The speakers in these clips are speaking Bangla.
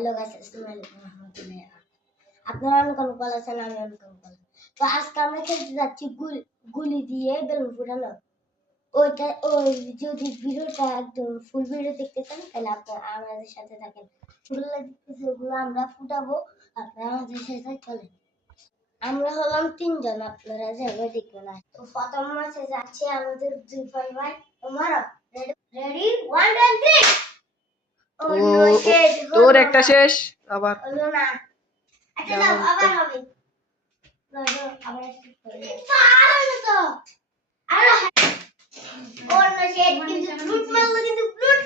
হ্যালো গাইস, আসসালামু আলাইকুম ওয়া রাহমাতুল্লাহি। আপনারা অনুকরণ করেছেন, আমি অনুকরণ করলাম। তো আজকে আমরা খেলতে যাচ্ছি গুলি দিয়ে বেলুন ফুটানো। ওই যদি ভিডিওটা একদম ফুল ভিডিও দেখতে চান তাহলে আপনারা আমাদের সাথে থাকেন। ফুলগুলো দেখতেছি, ওগুলো আমরা ফুটাবো, আপনারা আমাদের সাথে চলেন। আমরা হলাম তিনজন, আপনারা যাবে দেখবেন। তো প্রথম ম্যাচে যাচ্ছে আমাদের দুই ভাই। তোমারও রেডি 1 2 3। তোর একটা শেষ আবার হলো না। আচ্ছা দাও, আবার হবে। দাও আবার স্টার্ট করি। পারো তো। আরে অন্য শেড কিন্তু ফ্রুট মারলো, কিন্তু ফ্রুট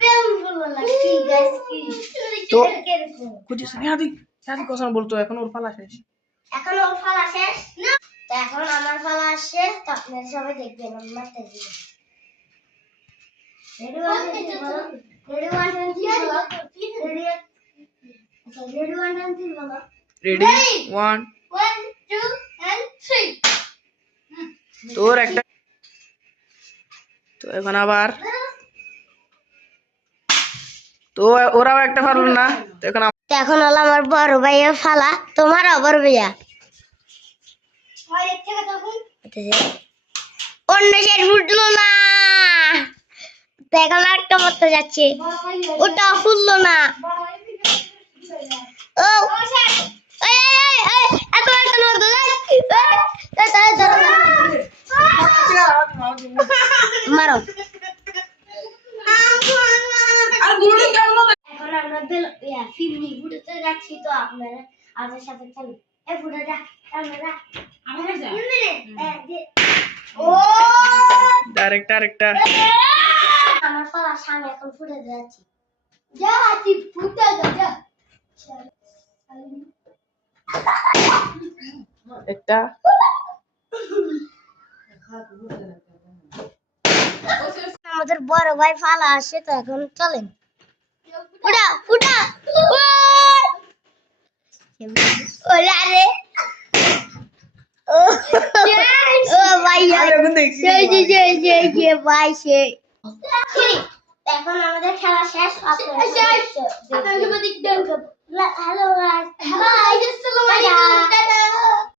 বেলুন ফুললো না। কি গাইস, কি তো কিরকম? কুছি সাদি কথা বলতো, এখন ওর পালা শেষ। এখন ওর পালা শেষ না, তো এখন আমার পালা আসছে। তো আপনারা সবাই দেখবেন আমার তেজি। রেডি 1 2 3 বলো। রেডি 1 2 3 বলো। রেডি। আচ্ছা রেডি 1 2 3 বলো। Ready 1 1 2 and 3। তোর একটা। তো এখন আবার তো ওরাও একটা পারলো না। তো এখন হলো আমার বড় ভাইয়ের ফালা। তোমার বড় ভাইয়া অন্য শেড ফুটলো না। তো এখন একটা মতো যাচ্ছে, ওটা ফুললো না। ও এই এই এই এত একটা মতো মারো। এখন আমরা ফিরনি ফুটাতে যাচ্ছি। তো আপনারা আমাদের সাথে চলুন। এই ফুটা যা, আমরা ও আরেকটা আমার পালা সামনে, এখন ফুটে যাচ্ছি। যা হাতি ফুটা যা। একটা আমাদের বড় ভাই ফালা আসে। তো এখন চলেন, ফুটা ফুটা। ওরে আরে ও ও ভাই যে ভাই সে। এখন আমাদের খেলা শেষ। আপনারা হ্যালো গাইস, বাই।